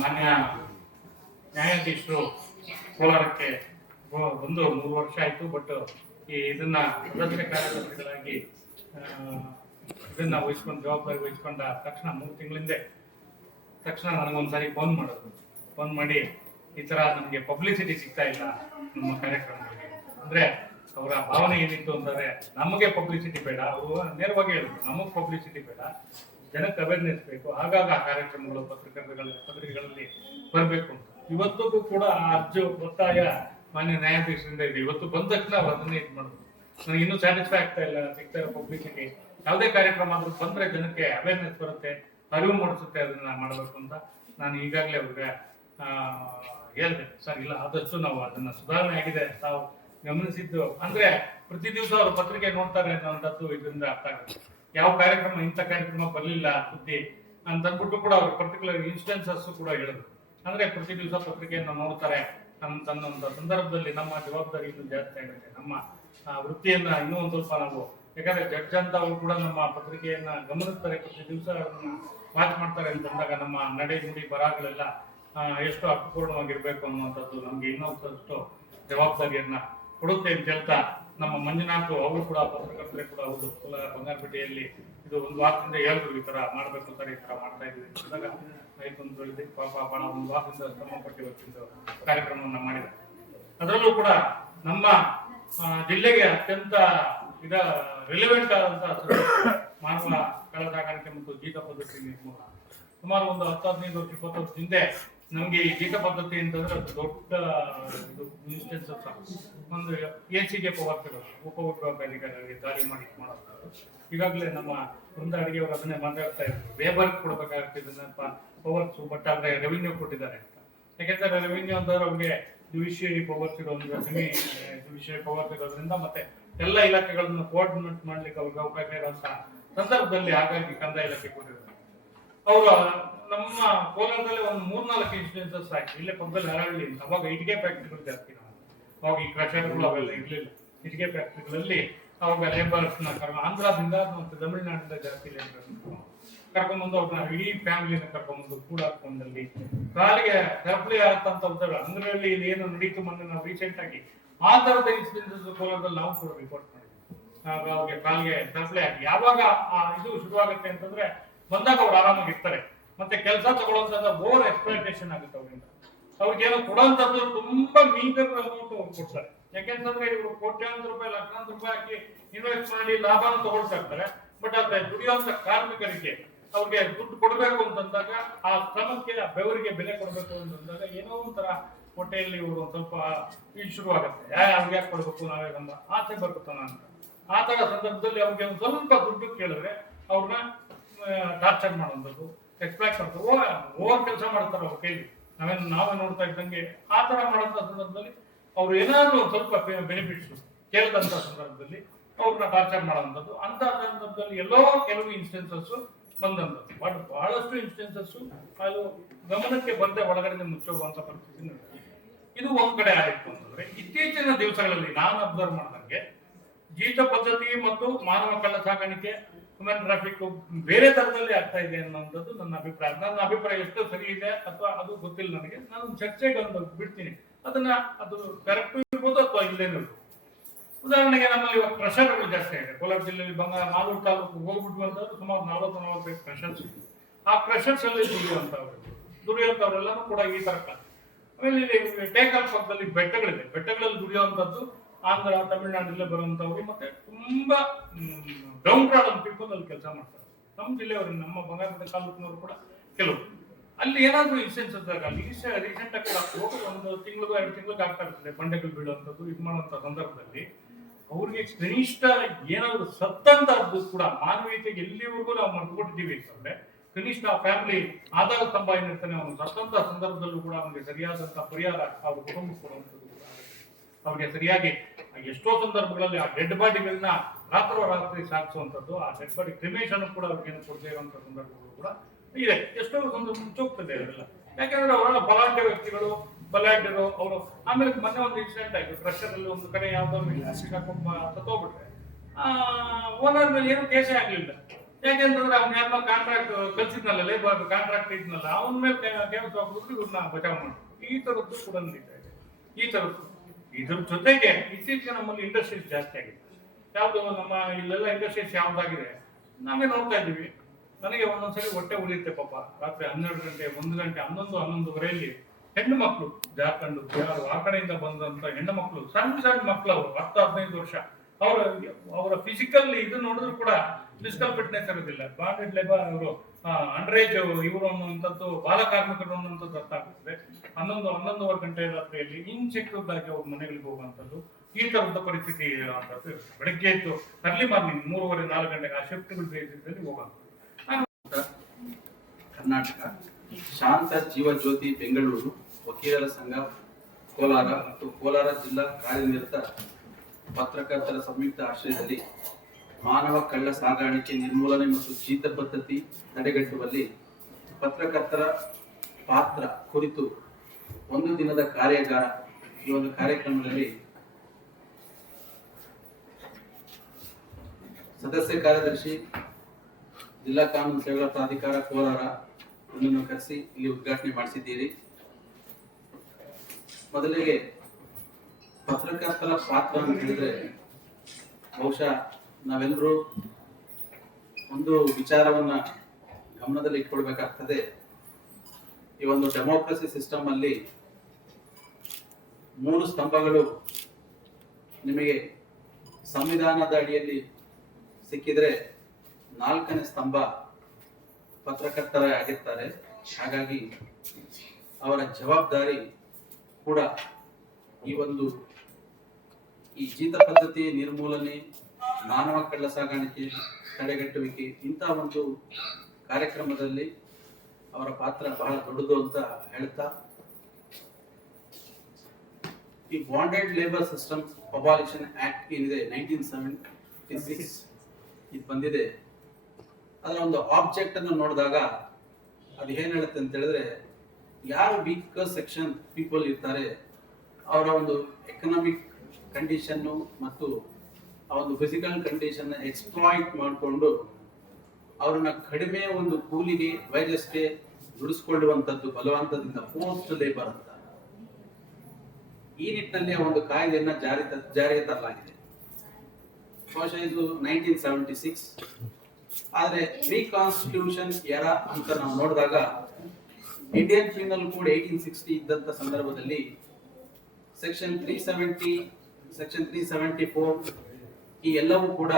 ಮಾನ್ಯ ನ್ಯಾಯಾಧೀಶರು ಕೋಲಾರಕ್ಕೆ ಒಂದು ಮೂರು ವರ್ಷ ಆಯಿತು ಬಟ್ ಈ ಇದನ್ನ ಸದಸ್ಯ ಕಾರ್ಯದರ್ಶಿಗಳಾಗಿ ಇದನ್ನ ವಹಿಸ್ಕೊಂಡು ಜವಾಬ್ದಾರಿ ವಹಿಸ್ಕೊಂಡ ತಕ್ಷಣ ಮೂರು ತಿಂಗಳಿಂದ ತಕ್ಷಣ ನನಗೊಂದ್ಸಾರಿ ಫೋನ್ ಮಾಡೋದು ಫೋನ್ ಮಾಡಿ, ಈ ತರ ನಮಗೆ ಪಬ್ಲಿಸಿಟಿ ಸಿಗ್ತಾ ಇಲ್ಲ ನಮ್ಮ ಕಾರ್ಯಕ್ರಮಗಳಿಗೆ ಅಂದ್ರೆ ಅವರ ಭಾವನೆ ಏನಿತ್ತು ಅಂತಂದರೆ, ನಮಗೆ ಪಬ್ಲಿಸಿಟಿ ಬೇಡ, ಅವರು ನೇರವಾಗಿ ಹೇಳಿದ್ರು, ನಮಗೆ ಪಬ್ಲಿಸಿಟಿ ಬೇಡ ಜನಕ್ಕೆ ಅವೇರ್ನೆಸ್ ಬೇಕು. ಆಗಾಗ ಆ ಕಾರ್ಯಕ್ರಮಗಳು, ಪತ್ರಿಕೆಗಳ, ಪತ್ರಿಕೆಗಳಲ್ಲಿ ಬರಬೇಕು ಇವತ್ತಿಗೂ ಕೂಡ ಆ ಅರ್ಜಿ, ಒತ್ತಾಯ ಮಾನ್ಯ ನ್ಯಾಯಾಧೀಶರಿಂದ ಇದೆ. ಇವತ್ತು ಬಂದ ತಕ್ಷಣ ಅವ್ರು ಅದನ್ನೇ ಇದು ಮಾಡಬೇಕು. ನನಗೆ ಇನ್ನೂ ಸ್ಯಾಟಿಸ್ಫೈ ಆಗ್ತಾ ಇಲ್ಲ ಸಿಗ್ತಾ ಇರೋ ಪಬ್ಲಿಸಿಟಿ ಯಾವುದೇ ಕಾರ್ಯಕ್ರಮ ಆದರೂ ಬಂದರೆ ಜನಕ್ಕೆ ಅವೇರ್ನೆಸ್ ಬರುತ್ತೆ, ಅರಿವು ಮೂಡಿಸುತ್ತೆ ಅದನ್ನ ಮಾಡಬೇಕು ಅಂತ. ನಾನು ಈಗಾಗಲೇ ಅವ್ರಿಗೆ ಹೇಳ್ದೆ. ಸರ್, ಇಲ್ಲ, ಆದಷ್ಟು ನಾವು ಅದನ್ನ ಸುಧಾರಣೆ ಆಗಿದೆ ತಾವು ಗಮನಿಸಿದ್ದು. ಅಂದ್ರೆ ಪ್ರತಿ ದಿವಸ ಅವರು ಪತ್ರಿಕೆ ನೋಡ್ತಾರೆ ಅನ್ನೋಂಥದ್ದು ಇದರಿಂದ ಅರ್ಥ ಆಗುತ್ತೆ. ಯಾವ ಕಾರ್ಯಕ್ರಮ ಇಂಥ ಕಾರ್ಯಕ್ರಮ ಬರಲಿಲ್ಲ ಸುದ್ದಿ ಅಂತ ಅಂದ್ಬಿಟ್ಟು ಕೂಡ ಅವ್ರ ಪರ್ಟಿಕ್ಯುಲರ್ ಇನ್ಸ್ಟೆನ್ಸಸ್ ಕೂಡ ಹೇಳಿದ್ರು. ಅಂದ್ರೆ ಪ್ರತಿ ದಿವಸ ಪತ್ರಿಕೆಯನ್ನು ನೋಡ್ತಾರೆ. ನಮ್ಮ ತನ್ನೊಂದು ಸಂದರ್ಭದಲ್ಲಿ ನಮ್ಮ ಜವಾಬ್ದಾರಿ ಇನ್ನೂ ಜಾಸ್ತಿ ಆಗುತ್ತೆ. ನಮ್ಮ ವೃತ್ತಿಯನ್ನ ಇನ್ನೂ ಒಂದು ಸ್ವಲ್ಪ ನಾವು ಯಾಕಂದ್ರೆ ಜಡ್ಜ್ ಅಂತ ಅವರು ಕೂಡ ನಮ್ಮ ಪತ್ರಿಕೆಯನ್ನ ಗಮನಿಸ್ತಾರೆ. ಪ್ರತಿ ದಿವಸ ಅದನ್ನ ವಾಚ್ ಮಾಡ್ತಾರೆ ಅಂತಂದಾಗ ನಮ್ಮ ನಡೆ ನುಡಿ ಬರಹಗಳೆಲ್ಲ ಆ, ಎಷ್ಟು ಅರ್ಥಪೂರ್ಣವಾಗಿರ್ಬೇಕು ಅನ್ನುವಂಥದ್ದು ನಮ್ಗೆ ಇನ್ನೊಂದಷ್ಟು ಜವಾಬ್ದಾರಿಯನ್ನ ಕೊಡುತ್ತೆ ಅಂತ ಹೇಳ್ತಾ ನಮ್ಮ ಮಂಜುನಾಥ್ ಅವರು ಕೂಡ ಪತ್ರಕರ್ತರೇ ಕೂಡ ಹೌದು ಕುಲ ಬಂಗಾರಪೇಟೆಯಲ್ಲಿ ಇದು ಒಂದು ವಾರದಿಂದ ಹೇಳಿದ್ರು ಈ ತರ ಮಾಡ್ಬೇಕು ಅಂತಾರೆ ಈ ತರ ಮಾಡ್ತಾ ಇದ್ವಿ ಅಂದಾಗ ಅಂತ ಪಾಪ ಬಹಳ ಒಂದು ವಾರದಿಂದ ಶ್ರಮ ಪಟ್ಟು ಇವತ್ತಿಂದು ಕಾರ್ಯಕ್ರಮವನ್ನ ಮಾಡಿದ್ರು ಅದರಲ್ಲೂ ಕೂಡ ನಮ್ಮ ಜಿಲ್ಲೆಗೆ ಅತ್ಯಂತ ಇದ ರಿಲೆವೆಂಟ್ ಆದಂತ ಸಬ್ಜೆಕ್ಟ್ ಮಾನವ ಕಳ ಸಾಗಾಣಿಕೆ ಮತ್ತು ಜೀತ ಪದ್ಧತಿ ನಿರ್ಮೂಲ ಸುಮಾರು ಒಂದು ಹತ್ತು ಹದಿನೈದು ವರ್ಷ ಇಪ್ಪತ್ತು ವರ್ಷದ ಹಿಂದೆ ನಮ್ಗೆ ಈ ಗೀತ ಪದ್ಧತಿ ಅಂತಂದ್ರೆ ದೊಡ್ಡ ಇದು ಇನ್ಸ್ಟೆನ್ಸ್ ಒಂದು ಎ ಸಿ ಗೆ ಉಪ ಉಪವಿಭಾಗಾಧಿಕಾರಿಗಳಿಗೆ ದಾರಿ ಮಾಡಿ ಮಾಡೋದು ಈಗಾಗಲೇ ನಮ್ಮ ವೃಂದ ಅಡಿಗೆಯವರು ಅದನ್ನೇ ಮಾತಾಡ್ತಾ ಇದ್ರು. ವೇಬರ್ ಕೊಡಬೇಕಾಗುತ್ತೆ ಇದನ್ನ ಪವರ್ಸ್ ಬಟ್ ಆದರೆ ರೆವಿನ್ಯೂ ಕೊಟ್ಟಿದ್ದಾರೆ ಅಂತ. ಯಾಕೆಂದ್ರೆ ರೆವಿನ್ಯೂ ಅಂತಂದ್ರೆ ಅವ್ರಿಗೆ ಜುಡಿಷಿಯರಿ ಪವರ್ಸ್ ಇರೋದ್ರಿಂದ ಸೆಮಿ ಜುಡಿಷಿಯರಿ ಪವರ್ಸ್ ಇರೋದ್ರಿಂದ ಮತ್ತೆ ಎಲ್ಲ ಇಲಾಖೆಗಳನ್ನು ಕೋಆರ್ಡಿನೇಟ್ ಮಾಡ್ಲಿಕ್ಕೆ ಅವ್ರಿಗೆ ಅವಕಾಶ ಇರುವಂತ ಸಂದರ್ಭದಲ್ಲಿ ಹಾಗಾಗಿ ಕಂದಾಯ ಇಲಾಖೆ ಕೊಟ್ಟಿದ್ದಾರೆ. ಅವರು ನಮ್ಮ ಕೋಲಾರದಲ್ಲಿ ಒಂದು ಮೂರ್ನಾಲ್ಕು ಇನ್ಸಿಡೆನ್ಸಸ್ ಆಯ್ತು. ಇಲ್ಲೇ ಪಕ್ಕದಲ್ಲಿ ಹರಳ್ಳಿ ಅಂತ. ಅವಾಗ ಇಟ್ಟಿಗೆ ಫ್ಯಾಕ್ಟ್ರಿಗಳು ಜಾಸ್ತಿ ನಾವು. ಅವಾಗ ಈ ಕ್ರಷರ್ಗಳು ಅವೆಲ್ಲ ಇರಲಿಲ್ಲ. ಇಟ್ಟಿಗೆ ಫ್ಯಾಕ್ಟ್ರಿಗಳಲ್ಲಿ ಅವಾಗ ಲೇಬರ್ಸ್ನ ಕರ್ಕೊಂಡು ಆಂಧ್ರದಿಂದ ಮತ್ತು ತಮಿಳುನಾಡಿಂದ ಜಾಸ್ತಿ ಲೇಬರ್ಸ್ ಕರ್ಕೊಂಡ್ಬಂದು ಅವ್ರನ್ನ ಇಡೀ ಫ್ಯಾಮಿಲಿನ ಕರ್ಕೊಂಡ್ಬಂದು ಕೂಡ ಹಾಕೊಂಡಲ್ಲಿ ಕಾಲಿಗೆ ಸರಪಳಿ ಆಗ್ತಂತ ಅಂಗಡಿಯಲ್ಲಿ ಇದೇನು ನಡೀತು ಮೊನ್ನೆ ನಾವು ರೀಸೆಂಟ್ ಆಗಿ. ಆ ತರದ ಇನ್ಸಿಡೆನ್ಸಸ್ ಕೋಲಾರದಲ್ಲಿ ನಾವು ಕೂಡ ರಿಪೋರ್ಟ್ ಮಾಡಿದ್ವಿ. ಅವ್ರಿಗೆ ಕಾಲಿಗೆ ಸರಪಳಿ ಆಗಿ. ಯಾವಾಗ ಆ ಇದು ಶುರುವಾಗುತ್ತೆ ಅಂತಂದ್ರೆ ಬಂದಾಗ ಅವ್ರು ಆರಾಮಾಗಿ ಇರ್ತಾರೆ. ಮತ್ತೆ ಕೆಲಸ ತಗೊಳ್ಳೋಂಥದ್ದು ಓವರ್ ಎಕ್ಸ್ಪ್ಲೈಟೇಷನ್ ಆಗುತ್ತೆ ಅವರಿಂದ. ಅವ್ರಿಗೇನೋ ಕೊಡೋಂಥದ್ದು ತುಂಬಾ ಮೀಟರ್ ಅಮೌಂಟ್ ಅವ್ರು ಕೊಡ್ತಾರೆ. ಯಾಕೆಂತಂದ್ರೆ ಇವರು ಕೋಟ್ಯಾಂತರ ರೂಪಾಯಿ, ಲಕ್ಷಾಂತರ ರೂಪಾಯಿ ಹಾಕಿ ಇನ್ವೆಸ್ಟ್ ಮಾಡಿ ಲಾಭನ ತಗೊಳ್ತಾ ಬಟ್ ಆದ್ರೆ ದುಡಿಯುವಂತ ಕಾರ್ಮಿಕರಿಗೆ ಅವ್ರಿಗೆ ದುಡ್ಡು ಕೊಡಬೇಕು ಅಂತಂದಾಗ ಆ ಶ್ರಮಕ್ಕೆ, ಆ ಬೆವರಿಗೆ ಬೆಲೆ ಕೊಡಬೇಕು ಅಂತಂದಾಗ ಏನೋ ಒಂಥರ ಹೊಟ್ಟೆಯಲ್ಲಿ ಇವರು ಸ್ವಲ್ಪ ಶುರುವಾಗುತ್ತೆ. ಯಾರು ಅವ್ರಿಗೆ ಯಾಕೆ ಕೊಡಬೇಕು ನಾವೇ ಅಂತ ಆಸೆ ಬರ್ಬೇಕನ ಅಂತ. ಆ ತರ ಸಂದರ್ಭದಲ್ಲಿ ಅವ್ರಿಗೆ ಒಂದು ಸ್ವಲ್ಪ ದುಡ್ಡು ಕೇಳಿದ್ರೆ ಅವ್ರನ್ನ ಟಾರ್ಚರ್ ಮಾಡುವಂಥದ್ದು. ಎಕ್ಸ್ಪ್ಲಾಕ್ಟ್ ಆಗ್ತದೆ ಓವರ್ ಕೆಲಸ ಮಾಡ್ತಾರೆ ಅವ್ರ ಕೈಲಿ ನಾವೇನು, ನಾವೇ ನೋಡ್ತಾ ಇದ್ದಂಗೆ ಆ ಥರ ಮಾಡೋಂಥ ಸಂದರ್ಭದಲ್ಲಿ ಅವ್ರು ಏನಾದರೂ ಸ್ವಲ್ಪ ಬೆನಿಫಿಟ್ಸ್ ಕೇಳಿದಂತ ಸಂದರ್ಭದಲ್ಲಿ ಅವ್ರನ್ನ ಟಾರ್ಚರ್ ಮಾಡುವಂಥದ್ದು. ಅಂತ ಸಂದರ್ಭದಲ್ಲಿ ಎಲ್ಲೋ ಕೆಲವು ಇನ್ಸ್ಟೆನ್ಸಸ್ ಬಂದಂಥದ್ದು. ಬಟ್ ಬಹಳಷ್ಟು ಇನ್ಸ್ಟೆನ್ಸಸ್ ಅದು ಗಮನಕ್ಕೆ ಬಂದೆ ಒಳಗಡೆ ಮುಚ್ಚೋಗುವಂತ ಪರಿಸ್ಥಿತಿ. ಇದು ಒಂದ್ ಕಡೆ ಆಯಿತು ಅಂತಂದ್ರೆ ಇತ್ತೀಚಿನ ದಿವಸಗಳಲ್ಲಿ ನಾನು ಅಬ್ಸರ್ವ್ ಮಾಡಿದಂಗೆ ಜೀತ ಪದ್ಧತಿ ಮತ್ತು ಮಾನವ ಕಳ್ಳ ಸಾಗಾಣಿಕೆ ಹ್ಯೂಮನ್ ಟ್ರಾಫಿಕ್ ಬೇರೆ ತರದಲ್ಲಿ ಆಗ್ತಾ ಇದೆ ಅನ್ನೋಂಥದ್ದು ನನ್ನ ಅಭಿಪ್ರಾಯ. ನನ್ನ ಅಭಿಪ್ರಾಯ ಎಷ್ಟು ಸರಿ ಇದೆ ಅಥವಾ ಅದು ಗೊತ್ತಿಲ್ಲ ನನಗೆ. ನಾನು ಚರ್ಚೆಗೆ ಒಂದು ಬಿಡ್ತೀನಿ. ಅದನ್ನ ಅದು ಕರೆಕ್ಟ್ ಇರ್ಬೋದು ಅಥವಾ ಇಲ್ಲೇನೂ ಉದಾಹರಣೆಗೆ ನಮ್ಮಲ್ಲಿ ಇವಾಗ ಪ್ರೆಷರ್ಗಳು ಜಾಸ್ತಿ ಆಗಿದೆ. ಕೋಲಾರ ಜಿಲ್ಲೆಯಲ್ಲಿ ಬಂಗಾರ ನಾಲ್ಕು ತಾಲೂಕು ಹೋಗ್ಬಿಟ್ಟು ಸುಮಾರು ನಲವತ್ತು, ನಲವತ್ತೈದು ಪ್ರೆಷರ್ಸ್ ಆ ಪ್ರೆಷರ್ಸ್ ಅಲ್ಲಿ ದುಡಿಯುವಂತವ್ರು ದುಡಿಯುವಂತವ್ರೆಲ್ಲ ಕೂಡ ಈ ತರ ಕಾಲ. ಆಮೇಲೆ ಇಲ್ಲಿ ಟೇಕಲ್ ಪಕ್ಕದಲ್ಲಿ ಬೆಟ್ಟಗಳಿದೆ. ಬೆಟ್ಟಗಳಲ್ಲಿ ದುಡಿಯುವಂತದ್ದು ಆಂಧ್ರ ತಮಿಳುನಾಡಲ್ಲೇ ಬರುವಂತವ್ರು ಮತ್ತೆ ತುಂಬಾ ಡೌನ್ ಪ್ರಾಡನ್ ಪೀಪಲ್ ಅಲ್ಲಿ ಕೆಲಸ ಮಾಡ್ತಾರೆ. ನಮ್ಮ ಜಿಲ್ಲೆಯವರು, ನಮ್ಮ ಬಂಗಾರಪೇಟೆ ತಾಲೂಕಿನವರು ಕೂಡ ಕೆಲವು. ಅಲ್ಲಿ ಏನಾದ್ರೂ ಇನ್ಸಿಡೆನ್ಸ್ ಇದ್ದಾಗ, ಅಲ್ಲಿ ರೀಸೆಂಟ್ ಆಗಿ ಹೋಗಿ ಒಂದು ತಿಂಗಳು ಎರಡು ತಿಂಗಳಿಗೆ ಆಗ್ತಾ ಇರ್ತದೆ, ಬಂಡೆಗಳು ಬೀಳುವಂಥದ್ದು, ಇದು ಮಾಡುವಂತ ಸಂದರ್ಭದಲ್ಲಿ. ಅವ್ರಿಗೆ ಕನಿಷ್ಠ ಏನಾದರೂ ಸತ್ತಂತದ್ದು ಕೂಡ ಮಾನವೀಯತೆ ಎಲ್ಲಿವರೆಗೂ ನಾವು ಮರ್ಕೊಟ್ಟಿದ್ದೀವಿ ಅಂತಂದ್ರೆ, ಕನಿಷ್ಠ ಫ್ಯಾಮಿಲಿ ಆದಾಗ ಸ್ತಂಭ ಏನಿರ್ತಾನೆ ಅವನು ಸತ್ತಂತ ಸಂದರ್ಭದಲ್ಲೂ ಕೂಡ ಅವನಿಗೆ ಸರಿಯಾದಂತ ಪರಿಹಾರ ಅವ್ರ ಕುಟುಂಬ ಕೊಡುವಂಥದ್ದು ಕೂಡ ಅವ್ರಿಗೆ ಸರಿಯಾಗಿ ಎಷ್ಟೋ ಸಂದರ್ಭಗಳಲ್ಲಿ ಆ ಡೆಡ್ ಬಾಡಿಗಳನ್ನ ರಾತ್ರೋರಾತ್ರಿ ಸಾಗಿಸುವಂಥದ್ದು, ಆ ಡೆಡ್ ಬಾಡಿ ಕ್ರಿಮೇಷನ್ ಕೂಡ ಅವ್ರಿಗೆ ಕೊಡದೇ ಇರುವಂತ ಸಂದರ್ಭಗಳು ಕೂಡ ಇದೆ. ಎಷ್ಟೋ ಒಂದು ಮುಚ್ಚೋಗ್ತದೆ ಅದೆಲ್ಲ. ಯಾಕೆಂದ್ರೆ ಅವರೆಲ್ಲ ಬಲಾಢ್ಯ ವ್ಯಕ್ತಿಗಳು, ಬಲಾಢ್ಯರು, ಅವರು ಆಮೇಲೆ ಮೊನ್ನೆ ಒಂದು ಇನ್ಸಿಡೆಂಟ್ ಆಯ್ತು. ಪ್ರೆಷರ್ ಅಲ್ಲಿ ಒಂದು ಕಡೆ ಯಾವ್ದೋ ಸಿಕ್ಕಾಕೊಂಬ ತಗೋಬಿಟ್ರೆ. ಓನರ್ ಮೇಲೆ ಏನು ಕೇಸೇ ಆಗ್ಲಿಲ್ಲ. ಯಾಕೆಂತಂದ್ರೆ ಅವ್ನ ಯಾರ ಕಾಂಟ್ರಾಕ್ಟ್ ಕಲ್ಸಿದ್ನಲ್ಲ ಲೇಬರ್ ಕಾಂಟ್ರಾಕ್ಟ್ ಇದ್ನಲ್ಲ, ಅವನ ಮೇಲೆ ಕೇಸ್ ಹಾಕಿದ್ರು ಇವ್ರನ್ನ ಬಚಾವ್ ಮಾಡ್ತಾರೆ ಈ ತರದ್ದು ಕೂಡ ನಡೀತಾ ಇದೆ. ಈ ತರದ್ದು ಇದ್ರ ಜೊತೆಗೆ ಇತ್ತೀಚೆಗೆ ನಮ್ಮಲ್ಲಿ ಇಂಡಸ್ಟ್ರೀಸ್ ಜಾಸ್ತಿ ಆಗಿದೆ ಯಾವುದು ನಮ್ಮ ಇಲ್ಲೆಲ್ಲ ಇಂಡಸ್ಟ್ರೀಸ್ ಯಾವ್ದಾಗಿದೆ? ನಾವೇ ನೋಡ್ತಾ ಇದ್ದೀವಿ. ನನಗೆ ಒಂದೊಂದ್ಸರಿ ಹೊಟ್ಟೆ ಉಳಿಯುತ್ತೆ ಪಾಪ. ರಾತ್ರಿ ಹನ್ನೆರಡು ಗಂಟೆ, ಒಂದು ಗಂಟೆ, ಹನ್ನೊಂದು, ಹನ್ನೊಂದುವರೆಯಲ್ಲಿ ಹೆಣ್ಣು ಮಕ್ಕಳು ಜಾರ್ಖಂಡ್, ಬಿಹಾರ, ಆ ಕಡೆಯಿಂದ ಬಂದಂತ ಹೆಣ್ಣು ಮಕ್ಕಳು ಸಣ್ಣ ಸಣ್ಣ ಮಕ್ಕಳು ಅವರು, ಹತ್ತು, ಹದಿನೈದು ವರ್ಷ. ಅವರ ಅವರ ಫಿಸಿಕಲ್ ಇದು ನೋಡಿದ್ರು ಕೂಡ ಫಿಸಿಕಲ್ ಫಿಟ್ನೆಸ್ ಇರೋದಿಲ್ಲ. ಬಾಂಡೆಡ್ ಲೇಬರ್ ಅವರು ಅಂಡರ್ ಏಜ್ ಇವರು ಅನ್ನುವಂಥದ್ದು, ಬಾಲ ಕಾರ್ಮಿಕರು ಅನ್ನುವಂಥದ್ದು ಅರ್ಥ ಆಗ್ತದೆ. ಹನ್ನೊಂದು, ಹನ್ನೊಂದುವರೆ ಗಂಟೆ ರಾತ್ರಿಯಲ್ಲಿ ಇನ್ಸೆಕ್ಯೂರ್ದಾಗಿ ಅವ್ರ ಮನೆಗಳಿಗೆ ಹೋಗುವಂಥದ್ದು, ಈ ತರದ ಪರಿಸ್ಥಿತಿ ಇರುವಂಥದ್ದು ಬೆಳಗ್ಗೆ ಎದ್ದು ಅರ್ಲಿ ಮಾರ್ನಿಂಗ್ ಮೂರುವರೆ, ನಾಲ್ಕು ಗಂಟೆಗೆ ಆ ಶಿಫ್ಟ್ಗಳ ಬೇಸಿಸಲ್ಲಿ ಹೋಗುವಂಥದ್ದು ಕರ್ನಾಟಕ ಶಾಂತ ಜೀವಜ್ಯೋತಿ ಬೆಂಗಳೂರು, ವಕೀಲರ ಸಂಘ, ಕೋಲಾರ ಮತ್ತು ಕೋಲಾರ ಜಿಲ್ಲಾ ಕಾರ್ಯನಿರತ ಪತ್ರಕರ್ತರ ಸಂಯುಕ್ತ ಆಶ್ರಯದಲ್ಲಿ ಮಾನವ ಕಳ್ಳ ಸಾಗಾಣಿಕೆ ನಿರ್ಮೂಲನೆ ಮತ್ತು ಜೀತ ಪದ್ಧತಿ ತಡೆಗಟ್ಟುವಲ್ಲಿ ಪತ್ರಕರ್ತರ ಪಾತ್ರ ಕುರಿತು ಒಂದು ದಿನದ ಕಾರ್ಯಾಗಾರ ಈ ಒಂದು ಕಾರ್ಯಕ್ರಮದಲ್ಲಿ ಸದಸ್ಯ ಕಾರ್ಯದರ್ಶಿ, ಜಿಲ್ಲಾ ಕಾನೂನು ಸೇವೆಗಳ ಪ್ರಾಧಿಕಾರ ಕೋಲಾರ ಕರೆಸಿ ಇಲ್ಲಿ ಉದ್ಘಾಟನೆ ಮಾಡಿಸಿದ್ದೀರಿ. ಮೊದಲಿಗೆ ಪತ್ರಕರ್ತರ ಪಾತ್ರ ಅಂತ ಹೇಳಿದ್ರೆ ಬಹುಶಃ ನಾವೆಲ್ಲರೂ ಒಂದು ವಿಚಾರವನ್ನ ಗಮನದಲ್ಲಿ ಇಟ್ಕೊಳ್ಬೇಕಾಗ್ತದೆ. ಈ ಒಂದು ಡೆಮೋಕ್ರಸಿ ಸಿಸ್ಟಮ್ ಅಲ್ಲಿ ಮೂರು ಸ್ತಂಭಗಳು ನಿಮಗೆ ಸಂವಿಧಾನದ ಅಡಿಯಲ್ಲಿ ಸಿಕ್ಕಿದ್ರೆ ನಾಲ್ಕನೇ ಸ್ತಂಭ ಪತ್ರಕರ್ತರ ಆಗಿರ್ತಾರೆ. ಹಾಗಾಗಿ ಅವರ ಜವಾಬ್ದಾರಿ ಕೂಡ ಈ ಒಂದು ಈ ಜೀತ ಪದ್ಧತಿ ನಿರ್ಮೂಲನೆ, ಮಾನವ ಕಳ್ಳ ಸಾಗಾಣಿಕೆ ತಡೆಗಟ್ಟುವಿಕೆ ಇಂತಹ ಒಂದು ಕಾರ್ಯಕ್ರಮದಲ್ಲಿ ಅವರ ಪಾತ್ರ ಬಹಳ ದೊಡ್ಡದು ಅಂತ ಹೇಳ್ತಾ, ಈ bonded labour system abolition act ಏನಿದೆ ನೈನ್ಟೀನ್ ಸೆವೆಂಟಿ ಸಿಕ್ಸ್ ಇದು ಬಂದಿದೆ. ಅದರ ಒಂದು ಆಬ್ಜೆಕ್ಟ್ ಅನ್ನು ನೋಡಿದಾಗ ಅದು ಏನ್ ಹೇಳುತ್ತೆ ಅಂತ ಹೇಳಿದ್ರೆ, ಯಾರು ವೀಕ್ ಸೆಕ್ಷನ್ ಪೀಪಲ್ ಇರ್ತಾರೆ, ಅವರ ಒಂದು ಎಕನಾಮಿಕ್ ಕಂಡೀಷನ್ನು ಮತ್ತು ಆ ಒಂದು ಫಿಸಿಕಲ್ ಕಂಡೀಷನ್ ಎಕ್ಸ್ಪ್ಲಾಯ್ಟ್ ಮಾಡಿಕೊಂಡು ಅವರನ್ನ ಕಡಿಮೆ ಒಂದು ಕೂಲಿಗೆ ವೈರಸ್ಗೆ ದುಡಿಸ್ಕೊಳ್ಳುವಂಥದ್ದು, ಬಲವಂತದಿಂದ ಪೋಸ್ಟ್ ಲೇಬರ್ ಅಂತ. ಈ ನಿಟ್ಟಿನಲ್ಲಿ ಒಂದು ಕಾಯ್ದೆಯನ್ನ ಜಾರಿ ಜಾರಿಗೆ ತರಲಾಗಿದೆ. ಬಹುಶಃ ಇದು ನೈನ್ಟೀನ್ ಸೆವೆಂಟಿ ಸಿಕ್ಸ್ ಆದರೆ ಪ್ರೀ ಕಾನ್ಸ್ಟಿಟ್ಯೂಷನ್ ಎರ ಅಂತ ನಾವು ನೋಡಿದಾಗ Indian penal code eighteen sixty ಇದ್ದಂತ ಸಂದರ್ಭದಲ್ಲಿ section three seventy section three seventy four ಈ ಎಲ್ಲವೂ ಕೂಡ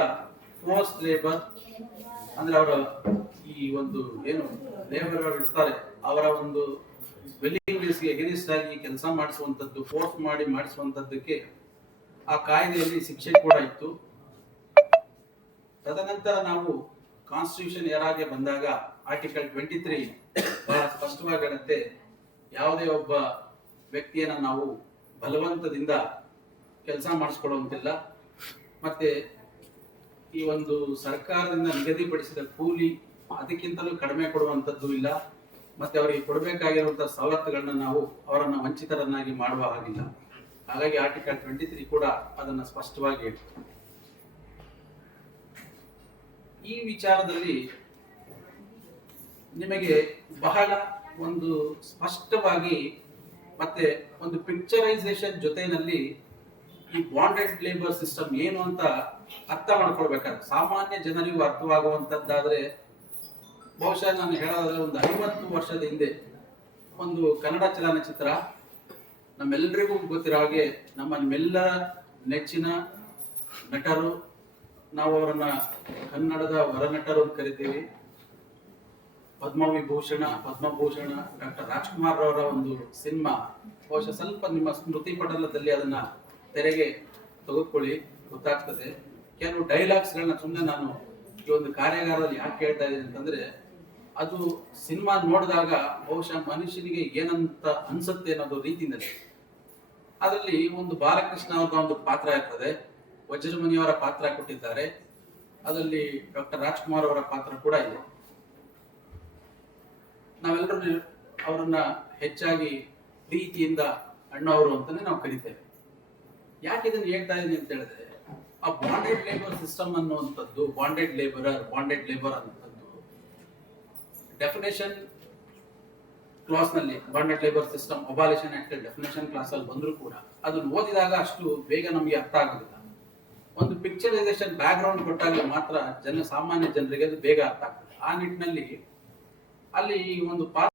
ಫೋರ್ಸ್ ಲೇಬರ್ ಅಂದ್ರೆ ಅವರ ಈ ಒಂದು ಏನು ಲೇಬರ್ ಇರ್ತಾರೆ, ಅವರ ಒಂದು ಗೆ ಎಗೇನಿಸ್ಟ್ ಆಗಿ ಕೆಲಸ ಮಾಡಿಸುವಂತದ್ದು ಫೋರ್ಸ್ ಮಾಡಿ ಮಾಡಿಸುವಂತದ್ದಕ್ಕೆ ಆ ಕಾಯ್ದೆಯಲ್ಲಿ ಶಿಕ್ಷೆ ಕೂಡ ಇತ್ತು. ತದನಂತರ ನಾವು ಕಾನ್ಸ್ಟಿಟ್ಯೂಷನ್ ಯಾರಾಗೆ ಬಂದಾಗ ಆರ್ಟಿಕಲ್ ಟ್ವೆಂಟಿ ತ್ರೀ ಬಹಳ ಸ್ಪಷ್ಟವಾಗಿ ಹೇಳುತ್ತೆ ಯಾವುದೇ ಒಬ್ಬ ವ್ಯಕ್ತಿಯನ್ನ ನಾವು ಬಲವಂತದಿಂದ ಕೆಲಸ ಮಾಡಿಸ್ಕೊಳ್ಳುವಂತಿಲ್ಲ. ಮತ್ತೆ ಈ ಒಂದು ಸರ್ಕಾರದಿಂದ ನಿಗದಿಪಡಿಸಿದ ಕೂಲಿ ಅದಕ್ಕಿಂತಲೂ ಕಡಿಮೆ ಕೊಡುವಂತದ್ದು ಇಲ್ಲ. ಮತ್ತೆ ಅವರಿಗೆ ಕೊಡಬೇಕಾಗಿರುವಂತಹ ಸವಲತ್ತುಗಳನ್ನ ನಾವು ಅವರನ್ನ ವಂಚಿತರನ್ನಾಗಿ ಮಾಡುವ ಹಾಗಿಲ್ಲ. ಹಾಗಾಗಿ ಆರ್ಟಿಕಲ್ ಟ್ವೆಂಟಿ ತ್ರೀ ಕೂಡ ಅದನ್ನ ಸ್ಪಷ್ಟವಾಗಿ ಈ ವಿಚಾರದಲ್ಲಿ ನಿಮಗೆ ಬಹಳ ಒಂದು ಸ್ಪಷ್ಟವಾಗಿ ಮತ್ತೆ ಒಂದು ಪಿಕ್ಚರೈಸೇಷನ್ ಜೊತೆನಲ್ಲಿ ಈ ಬಾಂಡೆಡ್ ಲೇಬರ್ ಸಿಸ್ಟಮ್ ಏನು ಅಂತ ಅರ್ಥ ಮಾಡ್ಕೊಳ್ಬೇಕಾದ್ರೆ ಸಾಮಾನ್ಯ ಜನರಿಗೂ ಅರ್ಥವಾಗುವಂತದ್ದಾದ್ರೆ ಬಹುಶಃ ನಾನು ಹೇಳೋದಾದ್ರೆ ಒಂದು ಐವತ್ತು ವರ್ಷದ ಹಿಂದೆ ಒಂದು ಕನ್ನಡ ಚಲನಚಿತ್ರ ನಮ್ಮೆಲ್ಲರಿಗೂ ಗೊತ್ತಿರೋ ಹಾಗೆ ನಮ್ಮ ನಿಮ್ಮೆಲ್ಲರ ನೆಚ್ಚಿನ ನಟರು, ನಾವು ಅವರನ್ನ ಕನ್ನಡದ ಹೊರನಟರು ಅಂತ ಕರಿತೀವಿ. ಪದ್ಮವಿಭೂಷಣ, ಪದ್ಮಭೂಷಣ, ಡಾಕ್ಟರ್ ರಾಜ್ಕುಮಾರ್ ಅವರ ಒಂದು ಸಿನಿಮಾ. ಬಹುಶಃ ಸ್ವಲ್ಪ ನಿಮ್ಮ ಸ್ಮೃತಿ ಪಟಲದಲ್ಲಿ ಅದನ್ನ ತೆರೆಗೆ ತೆಗೆದುಕೊಳ್ಳಿ ಗೊತ್ತಾಗ್ತದೆ. ಕೆಲವು ಡೈಲಾಗ್ಸ್ಗಳನ್ನ ಸುಮ್ಮನೆ ನಾನು ಈ ಒಂದು ಕಾರ್ಯಾಗಾರದಲ್ಲಿ ಯಾಕೆ ಹೇಳ್ತಾ ಇದ್ದೀನಿ ಅಂತಂದ್ರೆ, ಅದು ಸಿನಿಮಾ ನೋಡಿದಾಗ ಬಹುಶಃ ಮನುಷ್ಯನಿಗೆ ಏನಂತ ಅನ್ಸುತ್ತೆ ಅನ್ನೋದು ರೀತಿಯಲ್ಲಿ ಅದರಲ್ಲಿ ಒಂದು ಬಾಲಕೃಷ್ಣ ಅವರ ಒಂದು ಪಾತ್ರ ಇರ್ತದೆ. ವಜ್ರಮುನಿಯವರ ಪಾತ್ರ ಕೊಟ್ಟಿದ್ದಾರೆ. ಅದರಲ್ಲಿ ಡಾಕ್ಟರ್ ರಾಜ್ಕುಮಾರ್ ಅವರ ಪಾತ್ರ ಕೂಡ ಇದೆ. ನಾವೆಲ್ಲರೂ ಅವರನ್ನ ಹೆಚ್ಚಾಗಿ ಪ್ರೀತಿಯಿಂದ ಅಣ್ಣವರು ಅಂತಾನೆ ನಾವು ಕರಿತೇವೆ. ಯಾಕೆ ಇದನ್ನು ಹೇಳ್ತಾ ಇದ್ದೀನಿ ಅಂತ ಹೇಳಿದ್ರೆ, ಆ ಬಾಂಡೆಡ್ ಲೇಬರ್ ಸಿಸ್ಟಮ್ ಅನ್ನುವಂಥದ್ದು ಬಾಂಡೆಡ್ ಲೇಬರರ್ ಬಾಂಡೆಡ್ ಲೇಬರ್ ಅನ್ನುವಂಥದ್ದು ಡೆಫಿನೇಷನ್ ಕ್ಲಾಸ್ನಲ್ಲಿ bonded labour system abolition act definition ಕ್ಲಾಸಲ್ಲಿ ಬಂದರೂ ಕೂಡ, ಅದನ್ನು ಓದಿದಾಗ ಅಷ್ಟು ಬೇಗ ನಮಗೆ ಅರ್ಥ ಆಗೋದಿಲ್ಲ. ಒಂದು ಪಿಕ್ಚರೈಸೇಷನ್ ಬ್ಯಾಕ್ ಗ್ರೌಂಡ್ ಕೊಟ್ಟಾಗ ಮಾತ್ರ ಜನ, ಸಾಮಾನ್ಯ ಜನರಿಗೆ ಅದು ಬೇಗ ಅರ್ಥ ಆಗ್ತದೆ. ಆ ನಿಟ್ಟಿನಲ್ಲಿ ಅಲ್ಲಿ ಒಂದು ಪಾತ್ರ